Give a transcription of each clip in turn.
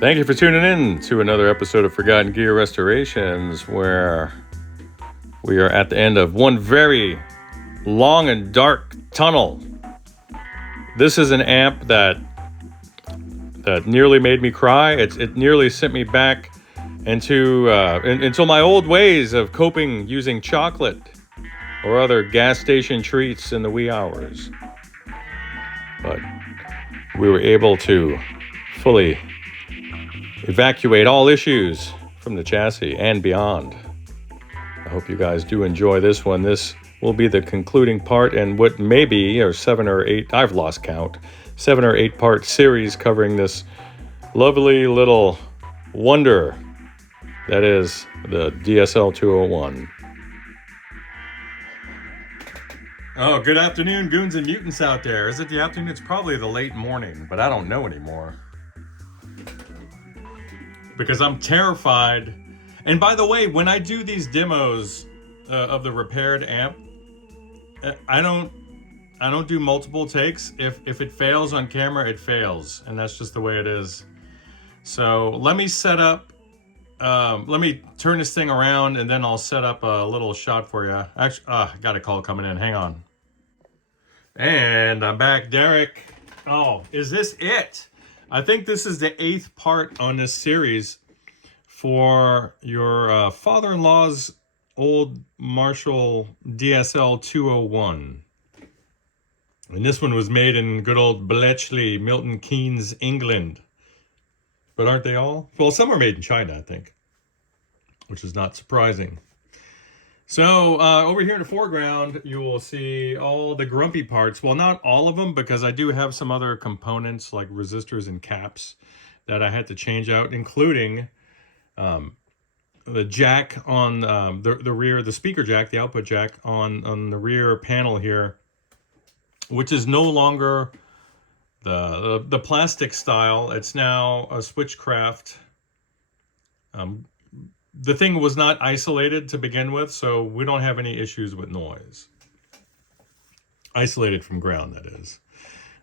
Thank you for tuning in to another episode of Forgotten Gear Restorations, where we are at the end of one very long and dark tunnel. This is an amp that nearly made me cry. It nearly sent me back into my old ways of coping using chocolate or other gas station treats in the wee hours. But we were able to fully evacuate all issues from the chassis and beyond. I hope you guys do enjoy this one. This will be the concluding part in what may be, or 7 or 8, I've lost count, 7 or 8 part series covering this lovely little wonder that is the DSL 201. Oh, good afternoon, goons and mutants out there. Is it the afternoon? It's probably the late morning, but I don't know anymore. Because I'm terrified. And by the way, when I do these demos of the repaired amp, I don't do multiple takes. If it fails on camera, it fails, and that's just the way it is. So let me set up. Let me turn this thing around, and then I'll set up a little shot for you. Actually, I got a call coming in. Hang on. And I'm back, Derek. Oh, is this it? I think this is the 8th part on this series for your father-in-law's old Marshall DSL 201. And this one was made in good old Bletchley, Milton Keynes, England. But aren't they all? Well, some are made in China, I think, which is not surprising. So over here in the foreground, you will see all the grumpy parts. Well, not all of them, because I do have some other components like resistors and caps that I had to change out, including the jack on the rear, the speaker jack, the output jack on the rear panel here, which is no longer the plastic style. It's now a switchcraft. The thing was not isolated to begin with, so we don't have any issues with noise. Isolated from ground, that is.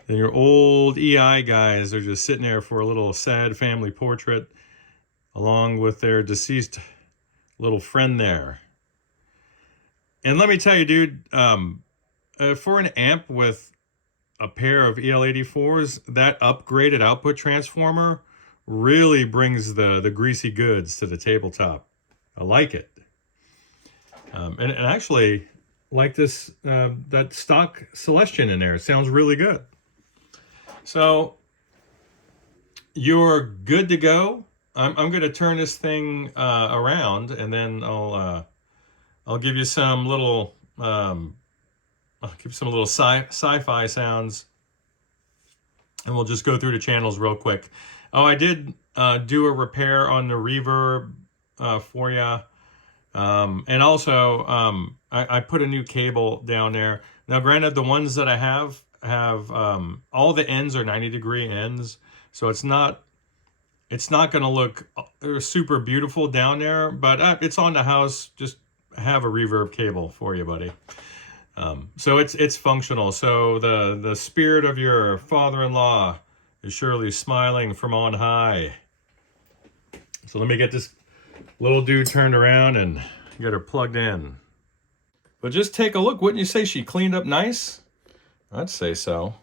Then your old EI guys are just sitting there for a little sad family portrait, along with their deceased little friend there. And let me tell you, dude, for an amp with a pair of EL84s, that upgraded output transformer really brings the greasy goods to the tabletop. I like it. And actually, like this, that stock Celestion in there. It sounds really good. So, you're good to go. I'm going to turn this thing around, and then I'll give you some little sci-fi sounds, and we'll just go through the channels real quick. Oh, I did do a repair on the reverb for you, and also I put a new cable down there. Now, granted, the ones that I have all the ends are 90-degree ends, so it's not going to look super beautiful down there, but it's on the house. Just have a reverb cable for you, buddy. So it's functional. So the spirit of your father-in-law is surely smiling from on high. So let me get this little dude turned around and get her plugged in. But just take a look. Wouldn't you say she cleaned up nice? I'd say so.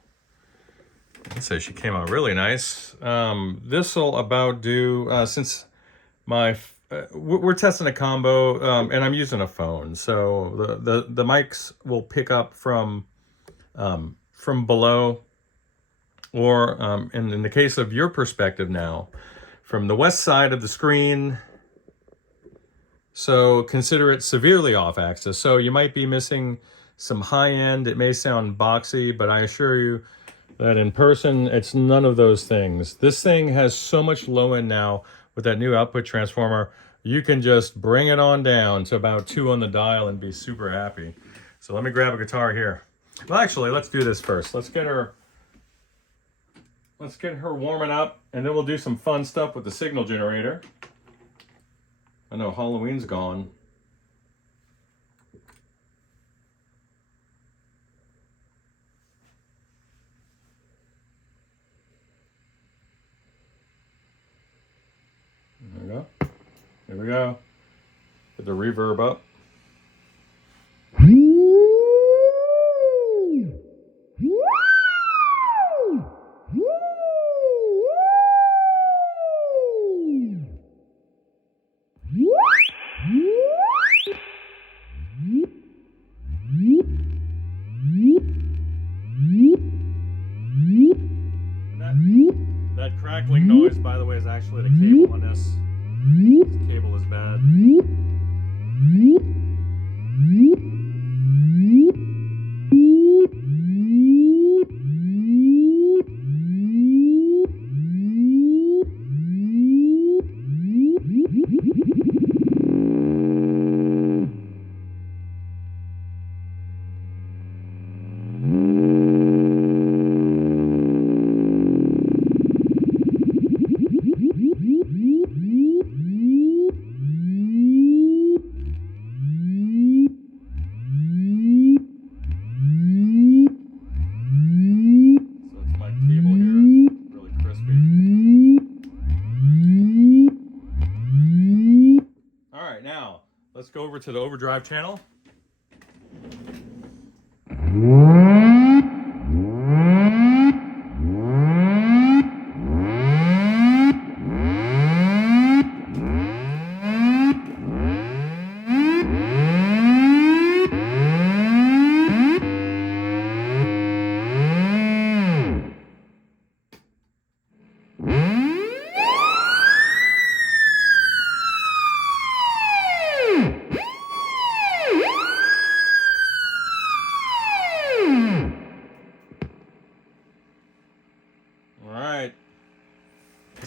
I'd say she came out really nice. This'll about do, since we're testing a combo, and I'm using a phone, so the mics will pick up from below, or in the case of your perspective now, from the west side of the screen. So consider it severely off axis. So you might be missing some high end. It may sound boxy, but I assure you that in person, it's none of those things. This thing has so much low end now with that new output transformer. You can just bring it on down to about 2 on the dial and be super happy. So let me grab a guitar here. Well, actually, let's do this first. Let's get her warming up, and then we'll do some fun stuff with the signal generator. I know Halloween's gone. we go. Get the reverb up. That crackling noise, by the way, is actually the cable on this. This cable is bad. Let's go over to the overdrive channel.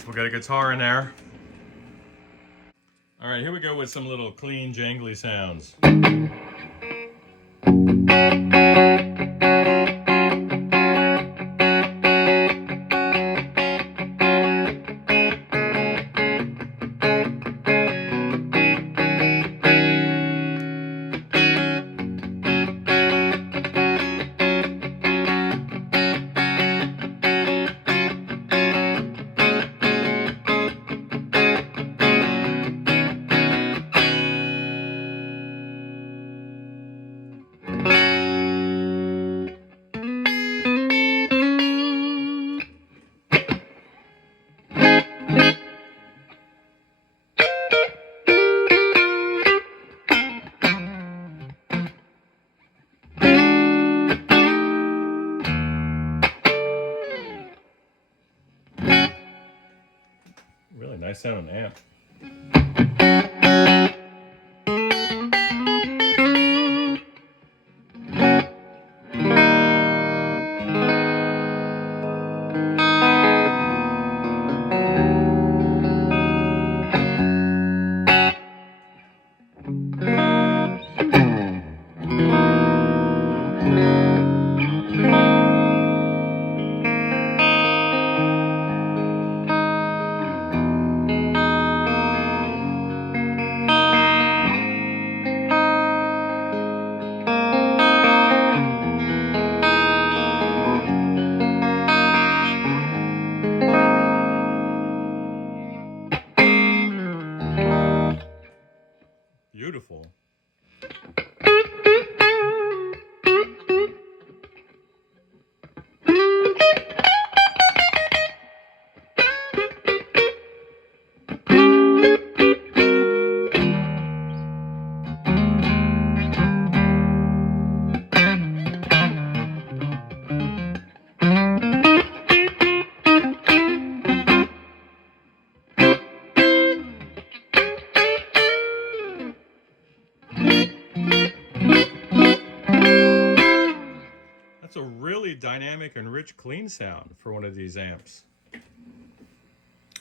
We'll get a guitar in there. All right, here we go with some little clean, jangly sounds. Really nice sounding amp. Beautiful. That's a really dynamic and rich, clean sound for one of these amps.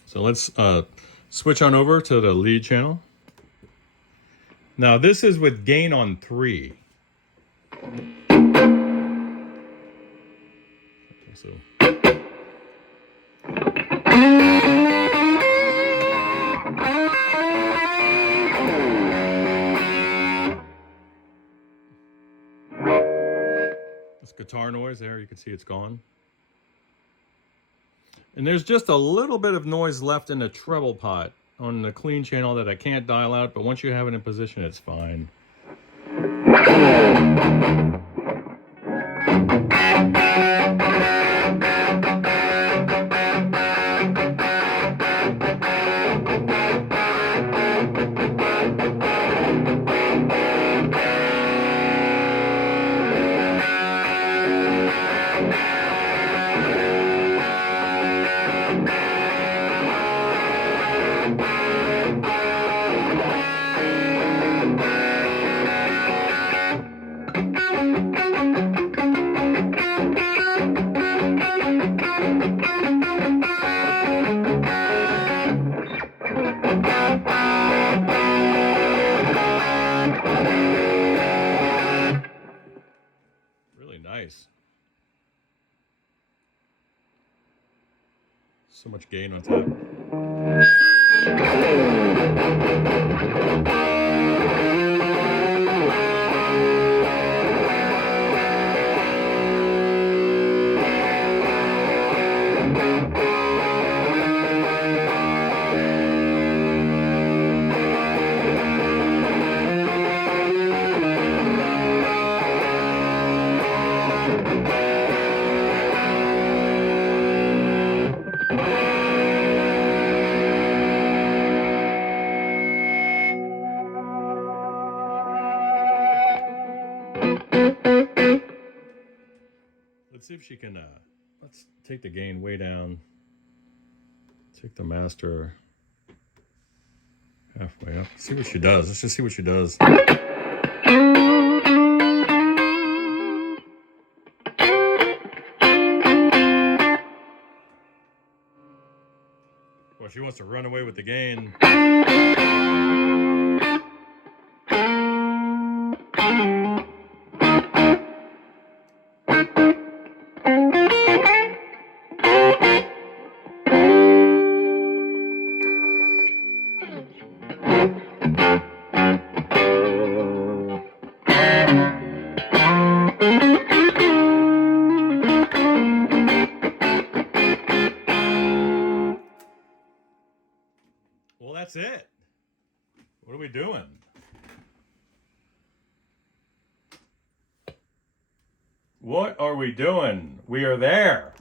So let's switch on over to the lead channel. Now this is with gain on 3. So. This guitar noise there, you can see it's gone. And there's just a little bit of noise left in the treble pot on the clean channel that I can't dial out, but once you have it in position, it's fine. Nice. So much gain on top. Let's see if she can, let's take the gain way down. Take the master halfway up. See what she does. Let's just see what she does. Well, she wants to run away with the gain. Well, that's it. What are we doing? What are we doing? We are there.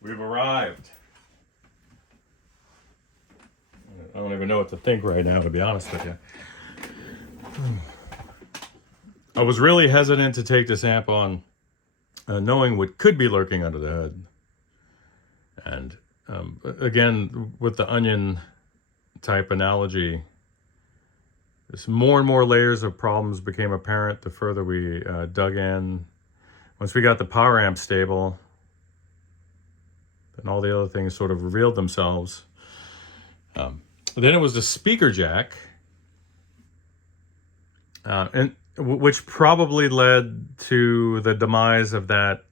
We've arrived. I don't even know what to think right now, to be honest with you. I was really hesitant to take this amp on, knowing what could be lurking under the hood. And again, with the onion type analogy, there's more and more layers of problems became apparent the further we dug in. Once we got the power amp stable, then all the other things sort of revealed themselves. Then it was the speaker jack, and which probably led to the demise of that.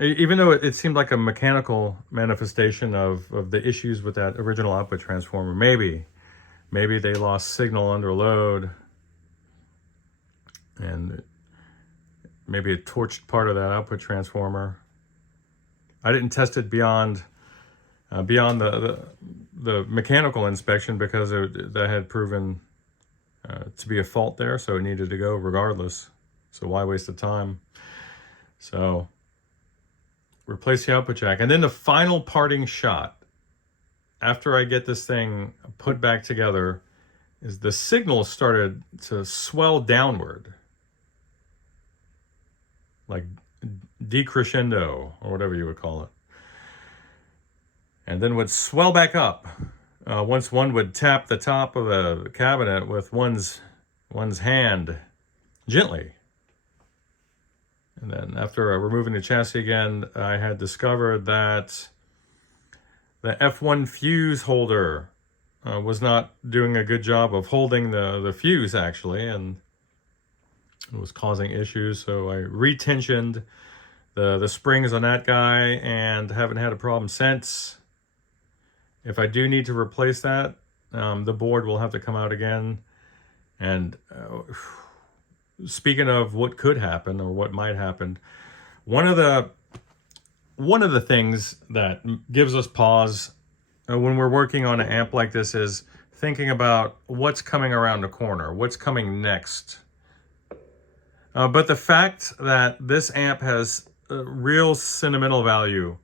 Even though it seemed like a mechanical manifestation of the issues with that original output transformer, maybe they lost signal under load, and maybe it torched part of that output transformer. I didn't test it beyond the mechanical inspection because that had proven to be a fault there, so it needed to go regardless. So why waste the time? So replace the output jack. And then the final parting shot, after I get this thing put back together, is the signal started to swell downward. Like decrescendo, or whatever you would call it. And then would swell back up once one would tap the top of the cabinet with one's hand gently. And then after removing the chassis again, I had discovered that the F1 fuse holder was not doing a good job of holding the fuse, actually, and it was causing issues. So I retensioned the springs on that guy and haven't had a problem since. If I do need to replace that, the board will have to come out again. And speaking of what could happen or what might happen, one of the things that gives us pause when we're working on an amp like this is thinking about what's coming around the corner, what's coming next. But the fact that this amp has real sentimental value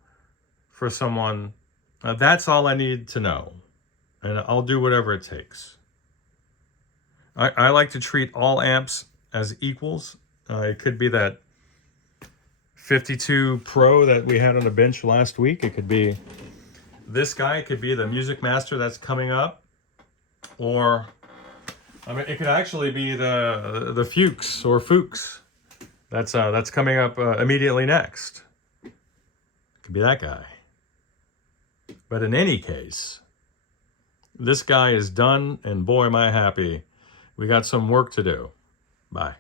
for someone, that's all I need to know. And I'll do whatever it takes. I like to treat all amps as equals. It could be that 52 Pro that we had on the bench last week. It could be this guy. It could be the Music Master that's coming up. Or, I mean, it could actually be the Fuchs or Fuchs that's coming up immediately next. It could be that guy. But in any case, this guy is done, and boy, am I happy. We got some work to do. Bye.